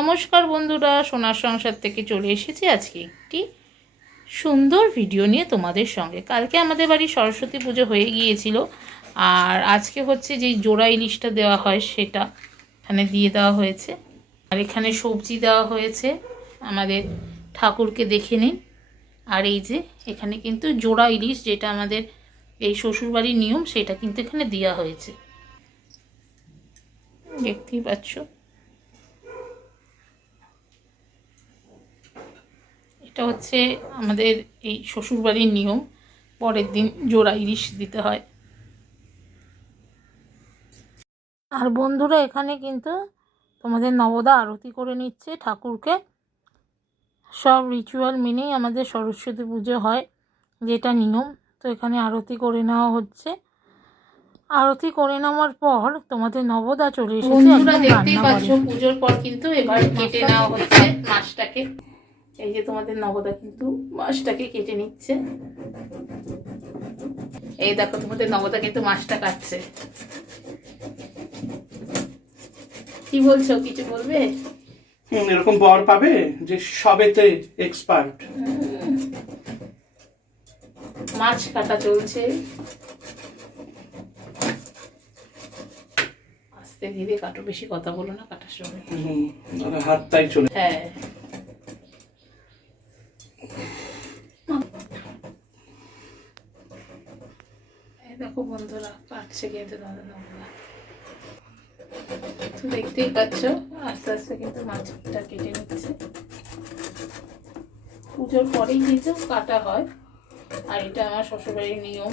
নমস্কার বন্ধুরা, সোনার সংসার থেকে চলে এসেছি আজকে একটি সুন্দর ভিডিও নিয়ে তোমাদের সঙ্গে। কালকে আমাদের বাড়ি সরস্বতী পুজো হয়ে গিয়েছিল, আর আজকে হচ্ছে যেই জোড়া ইলিশটা দেওয়া হয় সেটা এখানে দিয়ে দেওয়া হয়েছে। আর এখানে সবজি দেওয়া হয়েছে, আমাদের ঠাকুরকে দেখে নিন। আর এই যে এখানে কিন্তু জোড়া ইলিশ, যেটা আমাদের এই শ্বশুরবাড়ির নিয়ম, সেটা কিন্তু এখানে দেওয়া হয়েছে, দেখতেই পাচ্ছ। এটা হচ্ছে আমাদের এই শ্বশুরবাড়ির নিয়ম, পরের দিন জোড়া ইলিশ দিতে হয়। আর বন্ধুরা এখানে কিন্তু তোমাদের নবদা আরতি করে নিচ্ছে ঠাকুরকে। সব রিচুয়াল মেনেই আমাদের সরস্বতী পুজো হয়, যেটা নিয়ম। তো এখানে আরতি করে নেওয়া হচ্ছে। আরতি করে নেওয়ার পর তোমাদের নবদা চলে এসেছে। বন্ধুরা দেখতেই পাচ্ছ, পুজোর পর কিন্তু এবার কেটে নেওয়া হচ্ছে মাছটাকে। এই যে তোমাদের নবদা কিন্তু মাছটাকে কেটে নিচ্ছে। এই দেখো, তোমাদের নবদা কিন্তু মাছটা কাটছে। কি বলছো, কিছু বলবে? এরকম বর পাবে যে সবেতে এক্সপার্ট। মাছ কাটা চলছে, আস্তে ধীরে কাটো, বেশি কথা বলো না কাটার সময়, হাতটাই চলে। হ্যাঁ, দেখো বন্ধুরা কাটছে কিন্তু দাদা নবদা। তো দেখতেই পাচ্ছ আস্তে আস্তে কিন্তু মাছটা কেটে নিচ্ছে। পুজোর পরেই কিন্তু কাটা হয়, আর এটা আমার শ্বশুরবাড়ির নিয়ম,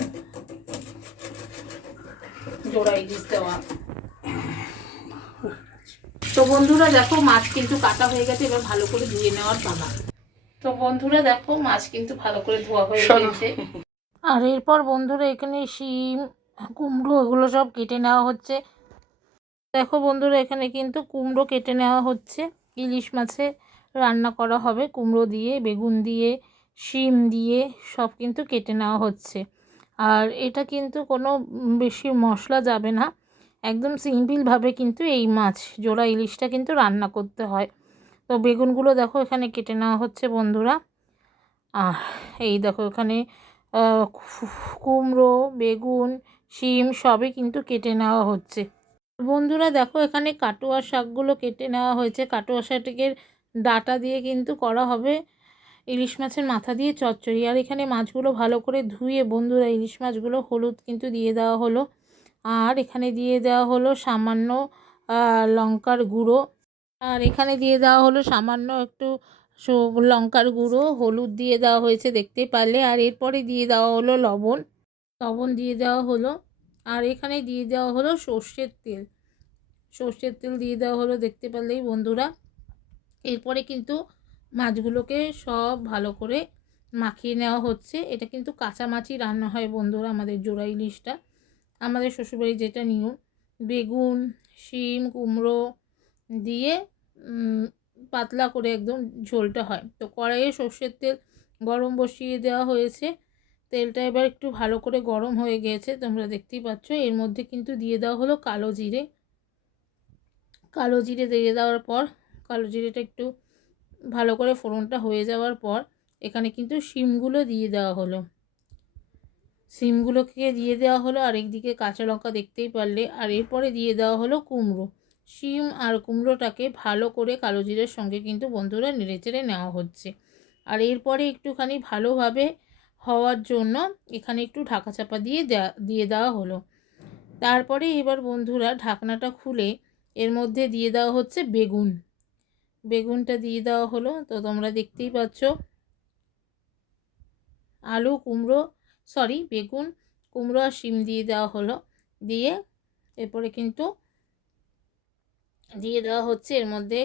জোড়া ইলিশ দেওয়া। তো বন্ধুরা দেখো, মাছ কিন্তু কাটা হয়ে গেছে, এবার ভালো করে ধুয়ে নেওয়ার পালা। তো বন্ধুরা দেখো, মাছ কিন্তু ভালো করে ধোয়া হয়ে গেছে। আর এরপর বন্ধুরা এখানে শিম, কুমড়ো, এগুলো সব কেটে নেওয়া হচ্ছে। দেখো বন্ধুরা, এখানে কিন্তু কুমড়ো কেটে নেওয়া হচ্ছে। ইলিশ মাছে রান্না করা হবে কুমড়ো দিয়ে, বেগুন দিয়ে, শিম দিয়ে, সব কিন্তু কেটে নেওয়া হচ্ছে। আর এটা কিন্তু কোনো বেশি মশলা যাবে না, একদম সিম্পলভাবে কিন্তু এই মাছ জোড়া ইলিশটা কিন্তু রান্না করতে হয়। তো বেগুনগুলো দেখো এখানে কেটে নেওয়া হচ্ছে বন্ধুরা। আর এই দেখো এখানে কুমড়ো, বেগুন, শিম সবই কিন্তু কেটে নেওয়া হচ্ছে। বন্ধুরা দেখো, এখানে কাটোয়া শাকগুলো কেটে নেওয়া হয়েছে। কাটোয়া শাকের ডাটা দিয়ে কিন্তু করা হবে ইলিশ মাছের মাথা দিয়ে চচ্চড়ি। আর এখানে মাছগুলো ভালো করে ধুয়ে বন্ধুরা, ইলিশ মাছগুলো হলুদ কিন্তু দিয়ে দেওয়া হলো। আর এখানে দিয়ে দেওয়া হলো সামান্য লঙ্কার গুঁড়ো। আর এখানে দিয়ে দেওয়া হলো সামান্য একটু লঙ্কার গুঁড়ো, হলুদ দিয়ে দেওয়া হয়েছে দেখতে পারলে। আর এরপরে দিয়ে দেওয়া হলো লবণ দিয়ে দেওয়া হলো। আর এখানে দিয়ে দেওয়া হলো সর্ষের তেল দিয়ে দেওয়া হলো দেখতে পারলেই বন্ধুরা। এরপরে কিন্তু মাছগুলোকে সব ভালো করে মাখিয়ে নেওয়া হচ্ছে। এটা কিন্তু কাঁচা মাছই রান্না হয় বন্ধুরা, আমাদের জোড়া ইলিশটা, আমাদের শ্বশুরবাড়ির যেটা নিয়ম। বেগুন, শিম, কুমড়ো দিয়ে পাতলা করে একদম ঝোলটা হয়। তো কড়াইয়ে সর্ষের তেল গরম বসিয়ে দেওয়া হয়েছে। তেলটা এবার একটু ভালো করে গরম হয়ে গিয়েছে, তোমরা দেখতেই পাচ্ছ। এর মধ্যে কিন্তু দিয়ে দেওয়া হলো কালো জিরে দিয়ে দেওয়ার পর, কালো জিরেটা একটু ভালো করে ফোড়নটা হয়ে যাওয়ার পর এখানে কিন্তু শিমগুলো দিয়ে দেওয়া হলো। শিমগুলোকে দিয়ে দেওয়া হলো, আর একদিকে কাঁচা লঙ্কা দেখতেই পারলে। আর এরপরে দিয়ে দেওয়া হলো কুমড়ো। শিম আর কুমড়োটাকে ভালো করে কালো জিরের সঙ্গে কিন্তু বন্ধুরা নেড়েচেড়ে নেওয়া হচ্ছে। আর এরপরে একটুখানি ভালোভাবে হওয়ার জন্য এখানে একটু ঢাকা চাপা দিয়ে দেওয়া হলো। তারপরে এবার বন্ধুরা ঢাকনাটা খুলে এর মধ্যে দিয়ে দেওয়া হচ্ছে বেগুনটা দিয়ে দেওয়া হলো। তো তোমরা দেখতেই পাচ্ছ, বেগুন, কুমড়ো আর শিম দিয়ে দেওয়া হলো। দিয়ে এরপরে কিন্তু দিয়ে দেওয়া হচ্ছে এর মধ্যে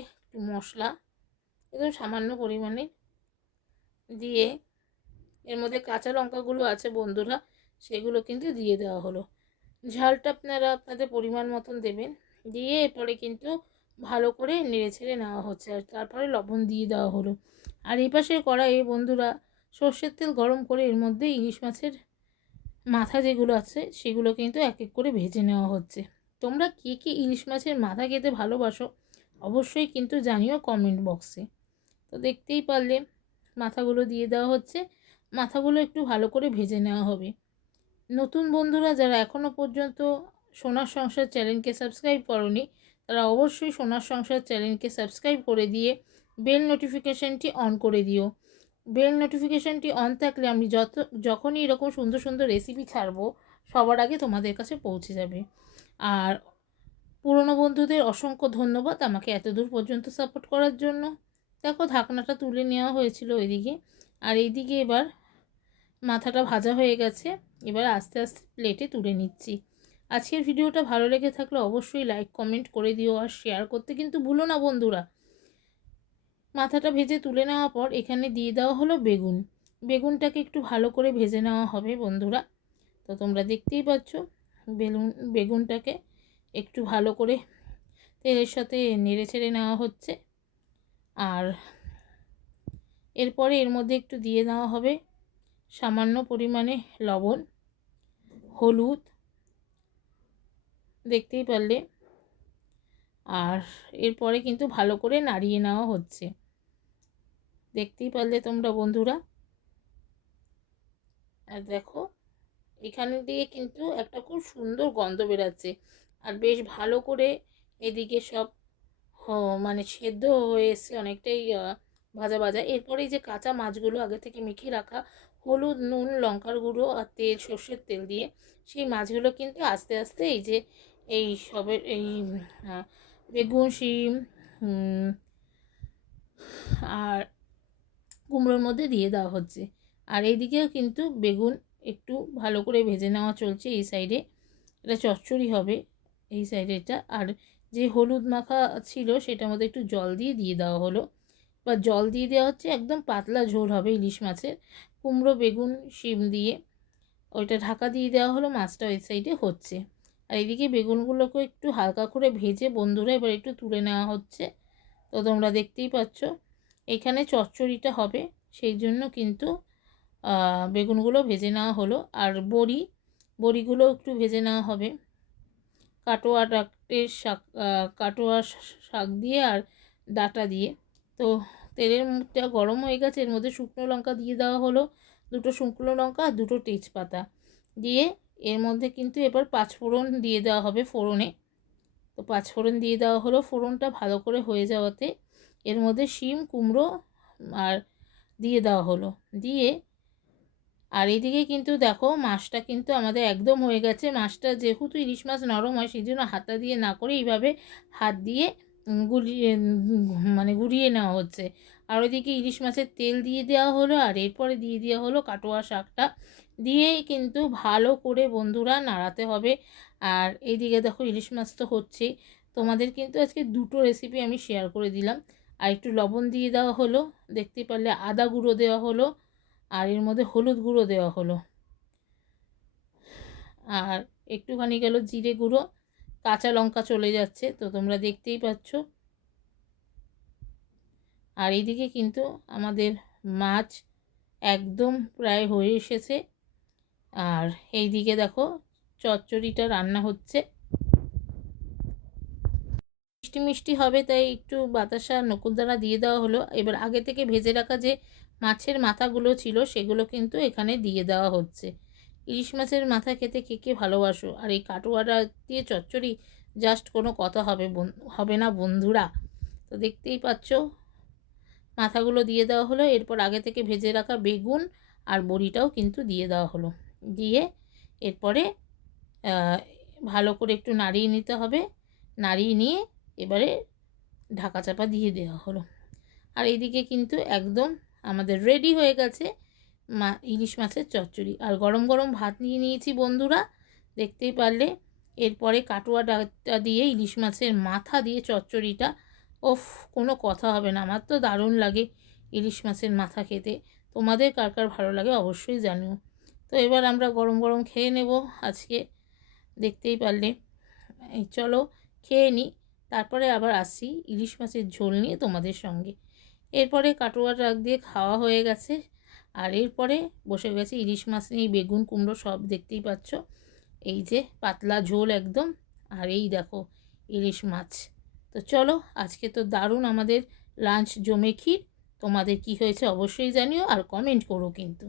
মশলা, একদম সামান্য পরিমাণে দিয়ে। এর মধ্যে কাঁচা লঙ্কাগুলো আছে বন্ধুরা, সেগুলো কিন্তু দিয়ে দেওয়া হলো। ঝালটা আপনারা আপনাদের পরিমাণ মতন দেবেন। দিয়ে এরপরে কিন্তু ভালো করে নেড়েচেড়ে নেওয়া হচ্ছে। আর তারপরে লবণ দিয়ে দেওয়া হলো। আর এই পাশের কড়াইয়ে বন্ধুরা সর্ষের তেল গরম করে এর মধ্যে ইলিশ মাছের মাথা যেগুলো আছে সেগুলো কিন্তু এক এক করে ভেজে নেওয়া হচ্ছে। তোমরা কে কে ইলিশ মাছের মাথা খেতে ভালোবাসো অবশ্যই কিন্তু জানিও কমেন্ট বক্সে। তো দেখতেই পারলে মাথাগুলো দিয়ে দেওয়া হচ্ছে। মাথাগুলো একটু ভালো করে ভেজে নেওয়া হবে। নতুন বন্ধুরা যারা এখনও পর্যন্ত সোনার সংসার চ্যানেলকে সাবস্ক্রাইব করনি, তারা অবশ্যই সোনার সংসার চ্যানেলকে সাবস্ক্রাইব করে দিয়ে বেল নোটিফিকেশানটি অন করে দিও। বেল নোটিফিকেশানটি অন থাকলে আমি যখনই এরকম সুন্দর সুন্দর রেসিপি ছাড়বো সবার আগে তোমাদের কাছে পৌঁছে যাবে। আর পুরনো বন্ধুদের অসংখ্য ধন্যবাদ আমাকে এত দূর পর্যন্ত সাপোর্ট করার জন্য। দেখো ঢাকনাটা তুলে নেওয়া হয়েছিল ওইদিকে, আর এইদিকে এবার মাথাটা ভাজা হয়ে গেছে। এবার আস্তে আস্তে প্লেটে তুলে নিচ্ছি। আজকের ভিডিওটা ভালো লেগে থাকলে অবশ্যই লাইক কমেন্ট করে দিও, আর শেয়ার করতে কিন্তু ভুলো না বন্ধুরা। মাথাটা ভেজে তুলে নেওয়ার পর এখানে দিয়ে দেওয়া হলো বেগুন। বেগুনটাকে একটু ভালো করে ভেজে নেওয়া হবে বন্ধুরা। তো তোমরা দেখতেই পাচ্ছ বেগুনটাকে একটু ভালো করে তেলের সাথে নেড়ে ছেড়ে নেওয়া হচ্ছে। আর এরপরে এর মধ্যে একটু দিয়ে দেওয়া হবে সামান্য পরিমাণে লবণ, হলুদ, দেখতেই পারলে। আর এরপরে কিন্তু ভালো করে নাড়িয়ে নেওয়া হচ্ছে, দেখতেই পারলে তোমরা বন্ধুরা। আর দেখো এখানে দিয়ে কিন্তু একটা খুব সুন্দর গন্ধ বেরাচ্ছে, আর বেশ ভালো করে এদিকে সব মানে সেদ্ধ হয়ে এসছে অনেকটাই ভাজা ভাজা। এরপরে এই যে কাঁচা মাছগুলো আগে থেকে মেখে রাখা হলুদ, নুন, লঙ্কার গুঁড়ো আর তেল, সর্ষের তেল দিয়ে সেই মাছগুলো কিন্তু আস্তে আস্তে এই যে এই সবের এই বেগুন, শিম আর কুমড়োর মধ্যে দিয়ে দেওয়া হচ্ছে। আর এইদিকেও কিন্তু বেগুন একটু ভালো করে ভেজে নেওয়া চলছে। এই সাইডে এটা চচ্চড়ি হবে, এই সাইডে এটা। আর যে হলুদ মাখা ছিল সেটার মধ্যে একটু জল দিয়ে দেওয়া হলো, বা জল দিয়ে দেওয়া হচ্ছে। একদম পাতলা ঝোল হবে ইলিশ মাছের, কুমড়ো, বেগুন, শিম দিয়ে। ওইটা ঢাকা দিয়ে দেওয়া হলো, মাছটা ওই সাইডে হচ্ছে। আর এদিকে বেগুনগুলোকে একটু হালকা করে ভেজে বন্ধুরা এবার একটু তুলে নেওয়া হচ্ছে। তো তোমরা দেখতেই পাচ্ছ এখানে চচ্চড়িটা হবে, সেই জন্য কিন্তু বেগুনগুলো ভেজে নেওয়া হলো। আর বড়িগুলো একটু ভেজে নেওয়া হবে কাটোয়া শাক দিয়ে আর ডাঁটা দিয়ে। তো তেলের মুখটা গরম হয়ে গেছে, এর মধ্যে শুকনো লঙ্কা দিয়ে দেওয়া হলো, 2টো শুকনো লঙ্কা আর 2টো তেজপাতা দিয়ে। এর মধ্যে কিন্তু এবার পাঁচফোড়ন দিয়ে দেওয়া হবে ফোড়নে। তো পাঁচফোড়ন দিয়ে দেওয়া হলো, ফোড়নটা ভালো করে হয়ে যাওয়াতে এর মধ্যে শিম, কুমড়ো আর দিয়ে দেওয়া হলো দিয়ে। আর এইদিকে কিন্তু দেখো মাছটা কিন্তু আমাদের একদম হয়ে গেছে। মাছটা যেহেতু ইলিশ মাছ নরম হয় সেই জন্য হাতা দিয়ে না করে এইভাবে হাত দিয়ে গুড়িয়ে নেওয়া হচ্ছে। আর ওইদিকে ইলিশ মাছের তেল দিয়ে দেওয়া হলো, আর এরপরে দিয়ে দেওয়া হলো কাটোয়া শাকটা দিয়ে কিন্তু ভালো করে বন্ধুরা নাড়াতে হবে। আর এইদিকে দেখো ইলিশ মাছ তো হচ্ছেই। তোমাদের কিন্তু আজকে 2টো রেসিপি আমি শেয়ার করে দিলাম। আর একটু লবণ দিয়ে দেওয়া হলো, দেখতে পারলে আদা গুঁড়ো দেওয়া হলো, আর এর মধ্যে হলুদ গুঁড়ো দেওয়া হলো, আর একটুখানি গেল জিরে গুঁড়ো, কাঁচা লঙ্কা চলে যাচ্ছে। তো তোমরা দেখতেই পাচ্ছ। আর এইদিকে কিন্তু আমাদের মাছ একদম প্রায় হয়ে এসেছে। আর এইদিকে দেখো চচ্চড়িটা রান্না হচ্ছে, মিষ্টি মিষ্টি হবে তাই একটু বাতাসা নকুলদানা দিয়ে দেওয়া হলো। এবার আগে থেকে ভেজে রাখা যে মাছের মাথাগুলো ছিল সেগুলো কিন্তু এখানে দিয়ে দেওয়া হচ্ছে। ইলিশ মাছের মাথা খেতে কে কে ভালোবাসো, আর এই কাটোয়াটা দিয়ে চচ্চড়ি জাস্ট কোনো কথা হবে না বন্ধুরা। তো দেখতেই পাচ্ছ মাথাগুলো দিয়ে দেওয়া হলো। এরপর আগে থেকে ভেজে রাখা বেগুন আর বড়িটাও কিন্তু দিয়ে দেওয়া হলো, দিয়ে এরপরে ভালো করে একটু নাড়িয়ে নিতে হবে। নাড়িয়ে নিয়ে এবারে ঢাকা চাপা দিয়ে দেওয়া হলো। আর এইদিকে কিন্তু একদম আমাদের রেডি হয়ে গেছে ইলিশ মাছের চচ্চড়ি। আর গরম গরম ভাত নিয়ে নিয়েছি বন্ধুরা, দেখতেই পারলে। এরপরে কাটোয়া ডাঁটা দিয়ে ইলিশ মাছের মাথা দিয়ে চচ্চড়িটা, ওফ কোনো কথা হবে না। আমার তো দারুণ লাগে ইলিশ মাছের মাথা খেতে। তোমাদের কার কার ভালো লাগে অবশ্যই জানিও। তো এবার আমরা গরম গরম খেয়ে নেব আজকে, দেখতেই পারলে। চলো খেয়ে নিই, তারপরে আবার আসি ইলিশ মাছের ঝোল নিয়ে তোমাদের সঙ্গে। এরপরে কাটোয়া ডাক দিয়ে খাওয়া হয়ে গেছে, আর এরপরে বসে গেছে ইলিশ মাছ নিয়ে, বেগুন, কুমড়ো সব দেখতেই পাচ্ছ। এই যে পাতলা ঝোল একদম, আর এই দেখো ইলিশ মাছ তো চলো, আজকে তো দারুণ আমাদের লাঞ্চ জমে ক্ষীর। তোমাদের কি হয়েছে অবশ্যই জানিও আর কমেন্ট করো কিন্তু।